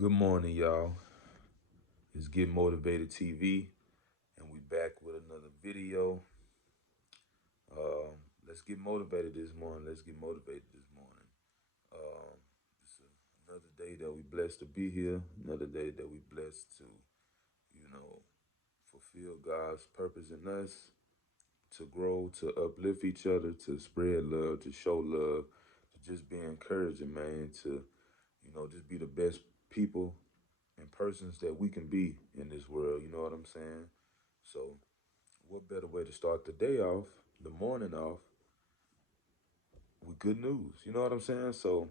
Good morning, y'all. It's Get Motivated TV, and we back with another video. Um, let's get motivated this morning. Let's get motivated this morning. Um, it's another day that we blessed to be here. Another day that we blessed to, you know, fulfill God's purpose in us, to grow, to uplift each other, to spread love, to show love, to just be encouraging, man. To just be the best people and persons that we can be in this world. You know what I'm saying? So, what better way to start the day off, the morning off, with good news? You know what I'm saying? So,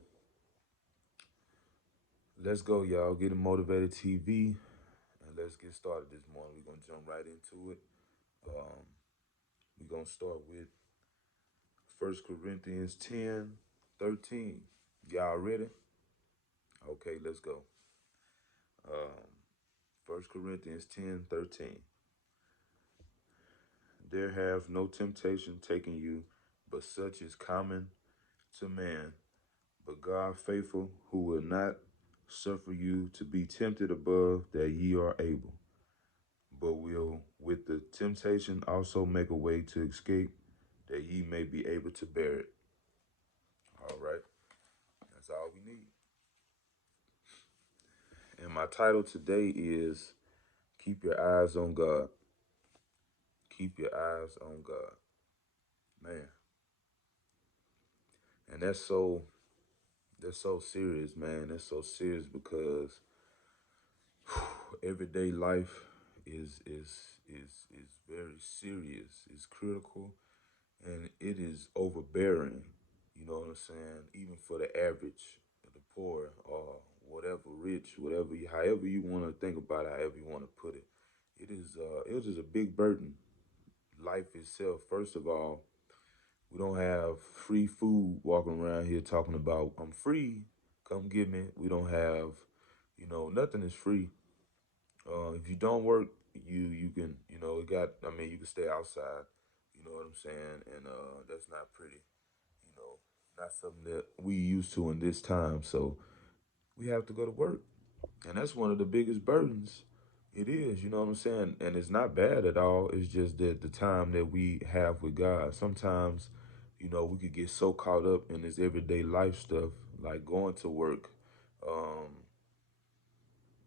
let's go, y'all. Getting Motivated TV, and let's get started this morning. We're going to jump right into it. Um, we're going to start with 1 Corinthians 10:13. Y'all ready? Okay, let's go. Um, 1 Corinthians 10:13. There have no temptation taken you, but such is common to man. But God faithful, who will not suffer you to be tempted above that ye are able, but will with the temptation also make a way to escape, that ye may be able to bear it. All right, that's all we need. And my title today is Keep Your Eyes on God. Keep your eyes on God. Man. And that's so serious, man. That's so serious because everyday life is very serious. It's critical, and it is overbearing. You know what I'm saying? Even for the average, the poor, or whatever, rich, whatever, however you want to think about it, however you want to put it, it is a big burden. Life itself, first of all, we don't have free food walking around here talking about I'm free, come get me. We don't have, nothing is free. If you don't work, you can, you can stay outside. You know what I'm saying? And that's not pretty. You know, not something that we used to in this time. So we have to go to work, and that's one of the biggest burdens. It is, you know what I'm saying? And it's not bad at all. It's just that the time that we have with God. Sometimes, we could get so caught up in this everyday life stuff, like going to work, um,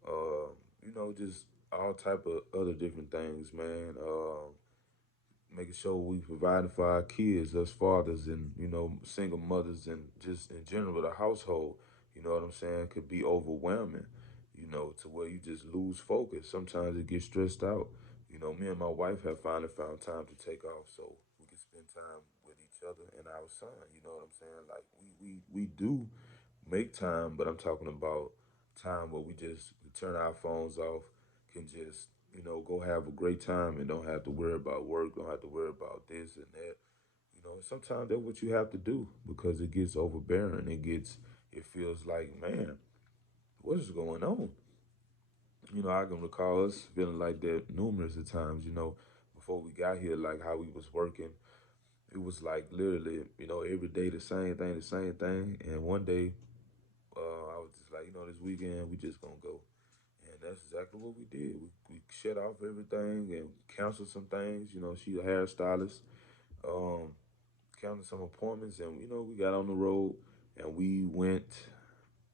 uh, just all type of other different things, man. Making sure we providing for our kids, us fathers, and single mothers, and just in general the household. You know what I'm saying? Could be overwhelming. To where you just lose focus. Sometimes it gets stressed out. Me and my wife have finally found time to take off so we can spend time with each other and our son. You know what I'm saying? Like we do make time, but I'm talking about time where we just turn our phones off, can just, go have a great time and don't have to worry about work, don't have to worry about this and that. Sometimes that's what you have to do because it gets overbearing. It feels like, man, what is going on? I can recall us feeling like that numerous of times, before we got here, like how we was working. It was like literally, every day the same thing, the same thing. And one day, I was just like, this weekend we just gonna go, and that's exactly what we did. We shut off everything and canceled some things. She's a hairstylist. Um, Canceled some appointments, and we got on the road and we went,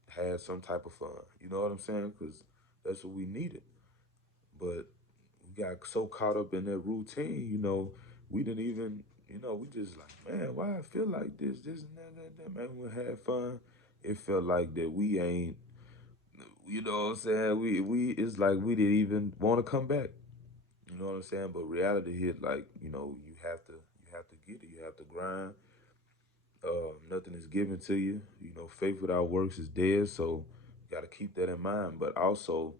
had some type of fun. You know what I'm saying? Because that's what we needed. But we got so caught up in that routine. We didn't even. We just like, man, why I feel like this and that. Man, we had fun. It felt like that we ain't. You know what I'm saying? We it's like we didn't even want to come back. You know what I'm saying? But reality hit, like, you have to get it. You have to grind. Nothing is given to you. Faith without works is dead. So you got to keep that in mind. But also,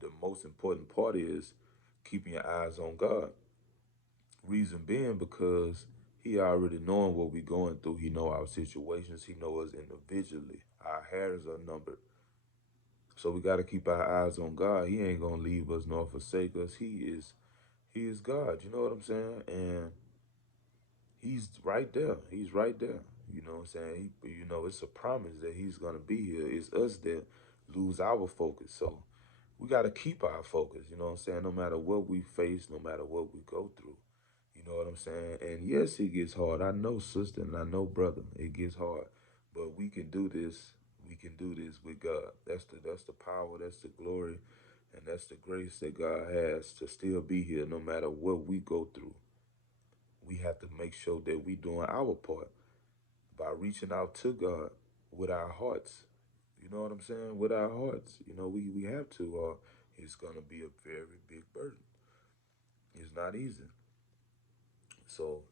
the most important part is keeping your eyes on God. Reason being because He already knowing what we going through. He know our situations. He know us individually. Our hairs are numbered. So we got to keep our eyes on God. He ain't gonna leave us nor forsake us. He is God. You know what I'm saying? And He's right there. He's right there. You know what I'm saying? It's a promise that He's gonna be here. It's us that lose our focus. So we got to keep our focus, you know what I'm saying? No matter what we face, no matter what we go through. You know what I'm saying? And yes, it gets hard. I know, sister, and I know, brother, it gets hard. But we can do this. We can do this with God. That's the power, that's the glory, and that's the grace that God has to still be here no matter what we go through. We have to make sure that we doing our part by reaching out to God with our hearts. You know what I'm saying? With our hearts. We have to, or it's gonna be a very big burden. It's not easy. So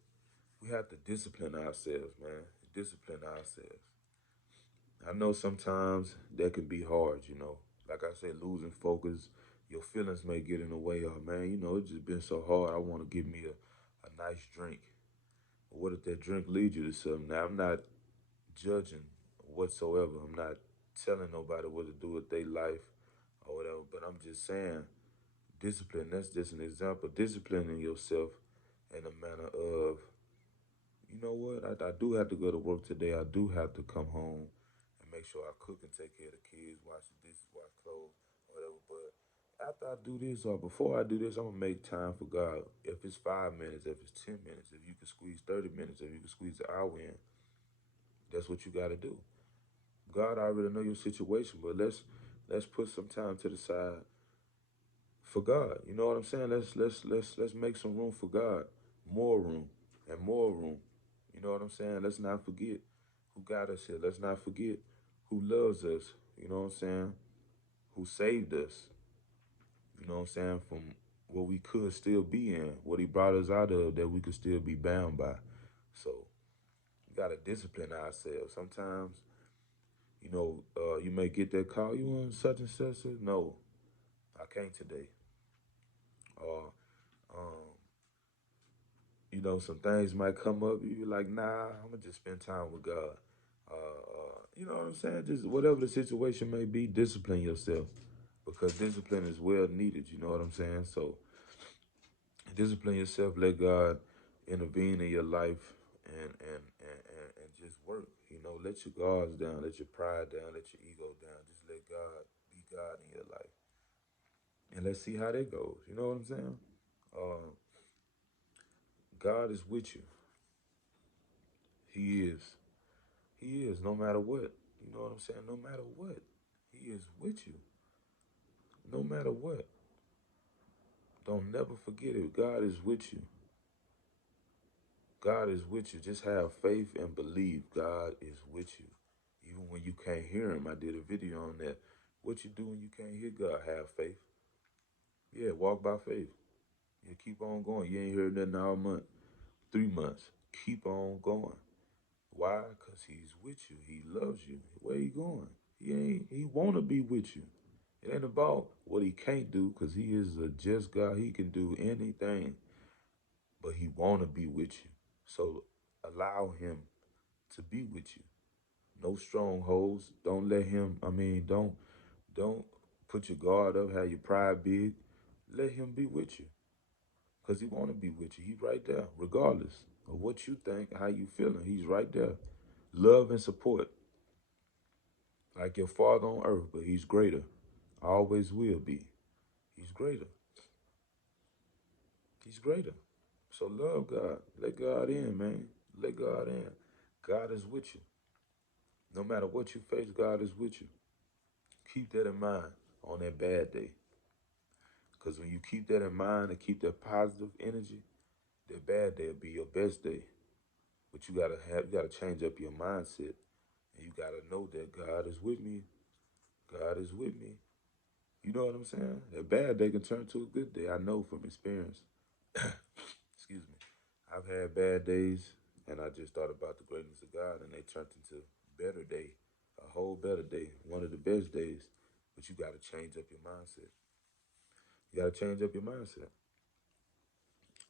we have to discipline ourselves, man. Discipline ourselves. I know sometimes that can be hard, you know. Like I said, losing focus, your feelings may get in the way of, man, it's just been so hard. I want to give me a nice drink. But what if that drink leads you to something? Now, I'm not judging whatsoever. I'm not telling nobody what to do with their life or whatever, but I'm just saying discipline, that's just an example. Disciplining yourself in a manner of, you know what, I do have to go to work today. I do have to come home and make sure I cook and take care of the kids, wash the dishes, wash clothes, whatever. But after I do this or before I do this, I'm gonna make time for God. If it's 5 minutes, if it's 10 minutes, if you can squeeze 30 minutes, if you can squeeze an hour in, that's what you gotta do. God already know your situation, but let's put some time to the side for God. You know what I'm saying? Let's make some room for God. More room and more room. You know what I'm saying? Let's not forget who got us here. Let's not forget who loves us. You know what I'm saying? Who saved us. You know what I'm saying? From what we could still be in, what he brought us out of that we could still be bound by. So we gotta discipline ourselves. Sometimes, you may get that call, you want such and such. No, I can't today. Or um, some things might come up. You be like, nah, I'm gonna just spend time with God. You know what I'm saying? Just whatever the situation may be, discipline yourself because discipline is well needed. You know what I'm saying? So discipline yourself. Let God intervene in your life and just work. Let your guards down, let your pride down, let your ego down. Just let God be God in your life, and let's see how that goes. You know what I'm saying? Uh, God is with you. He is. He is, no matter what. You know what I'm saying? No matter what. He is with you. No matter what. Don't never forget it. God is with you. God is with you. Just have faith and believe God is with you. Even when you can't hear him. I did a video on that. What you do when you can't hear God? Have faith. Yeah, walk by faith. You keep on going. You ain't heard nothing all month. 3 months. Keep on going. Why? Because he's with you. He loves you. Where you going? He wanna be with you. It ain't about what he can't do, because he is a just God. He can do anything, but he wanna be with you. So allow him to be with you. No strongholds. Don't let him. Don't put your guard up. Have your pride big. Let him be with you, because he wanna be with you. He's right there, regardless of what you think, how you feeling. He's right there. Love and support, like your father on earth, but he's greater. Always will be. He's greater. He's greater. So love God. Let God in, man. Let God in. God is with you. No matter what you face, God is with you. Keep that in mind on that bad day. Because when you keep that in mind and keep that positive energy, that bad day will be your best day. But you gotta change up your mindset. And you gotta know that God is with me. God is with me. You know what I'm saying? That bad day can turn to a good day. I know from experience. Excuse me. I've had bad days, and I just thought about the greatness of God, and they turned into better day, a whole better day, one of the best days. But you got to change up your mindset. You got to change up your mindset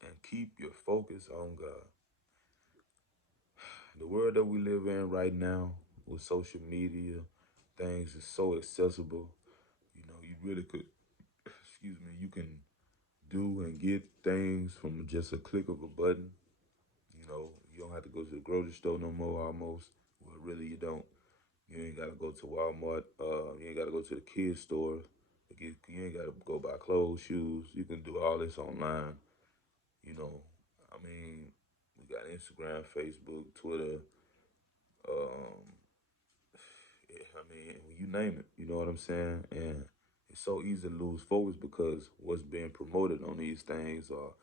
and keep your focus on God. The world that we live in right now with social media, things is so accessible. You really could, excuse me, you can do and get things from just a click of a button. You don't have to go to the grocery store no more almost. Well, really, you don't. You ain't gotta go to Walmart. You ain't gotta go to the kids store. You ain't gotta go buy clothes, shoes. You can do all this online. You know, I mean, we got Instagram, Facebook, Twitter. Um, yeah, I mean, you name it. You know what I'm saying? And it's so easy to lose focus because what's being promoted on these things, or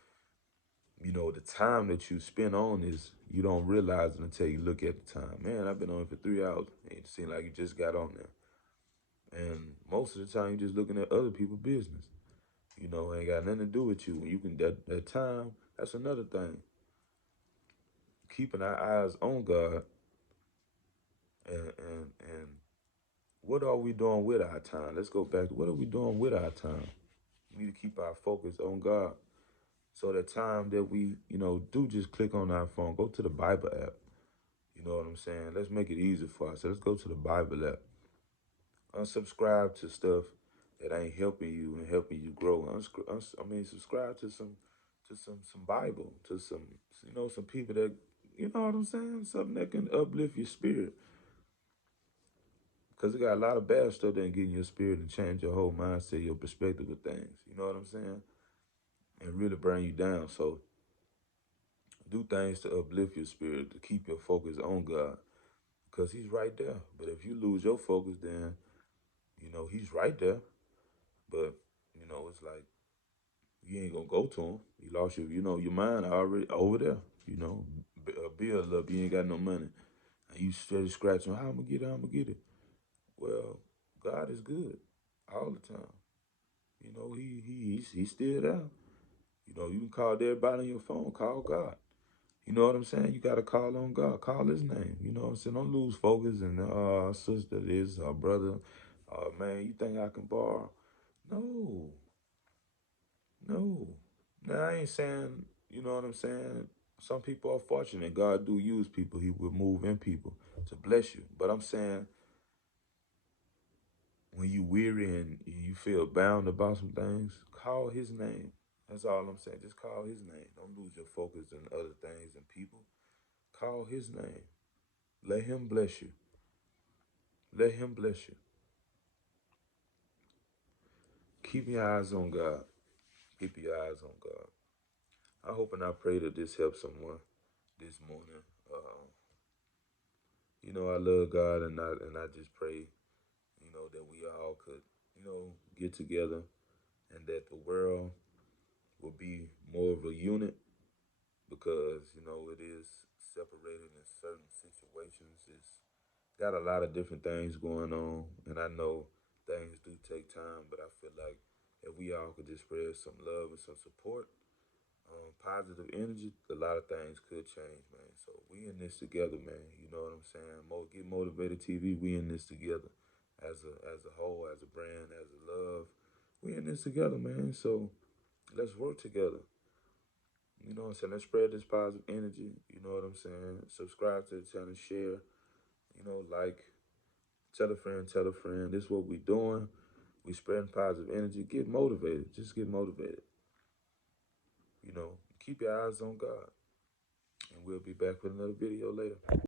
the time that you spend on is you don't realize it until you look at the time. Man, I've been on it for 3 hours. It seems like you just got on there, and most of the time you're just looking at other people's business. Ain't got nothing to do with you. When you can that time, that's another thing. Keeping our eyes on God, and what are we doing with our time? Let's go back to what are we doing with our time? We need to keep our focus on God. So that time that we, do just click on our phone, go to the Bible app. You know what I'm saying? Let's make it easy for us. So let's go to the Bible app. Unsubscribe to stuff that ain't helping you and helping you grow. Subscribe to some Bible, to some people that, you know what I'm saying? Something that can uplift your spirit. Because it got a lot of bad stuff that can get in your spirit and change your whole mindset, your perspective of things. You know what I'm saying? And really bring you down. So do things to uplift your spirit, to keep your focus on God. Because he's right there. But if you lose your focus, then, he's right there. But, it's like you ain't gonna go to him. You lost your mind already over there. A bill up, you ain't got no money. And you steady scratching, how I'm gonna get it, I'm gonna get it. Well, God is good all the time. He's still there. You can call everybody on your phone, call God. You know what I'm saying? You gotta call on God, call his name. You know what I'm saying? Don't lose focus and sister this, brother, man, you think I can borrow? No, no. Now I ain't saying, you know what I'm saying? Some people are fortunate. God do use people. He will move in people to bless you. But I'm saying when you weary and you feel bound about some things, call his name. That's all I'm saying. Just call his name. Don't lose your focus on other things and people. Call his name. Let him bless you. Let him bless you. Keep your eyes on God. Keep your eyes on God. I hope and I pray that this helps someone this morning. I love God, and I just pray, that we all could, get together, and that the world will be more of a unit, because it is separated in certain situations. It's got a lot of different things going on, and I know things do take time, but I feel like if we all could just spread some love and some support, positive energy, a lot of things could change, man. So we in this together, man. You know what I'm saying? Get Motivated TV. We in this together, as a whole, as a brand, as a love. We in this together, man. So let's work together. You know what I'm saying? Let's spread this positive energy. You know what I'm saying? Subscribe to the channel, share. Like, tell a friend, tell a friend. This is what we doing. We spreading positive energy. Get motivated. Just get motivated. Keep your eyes on God. And we'll be back with another video later.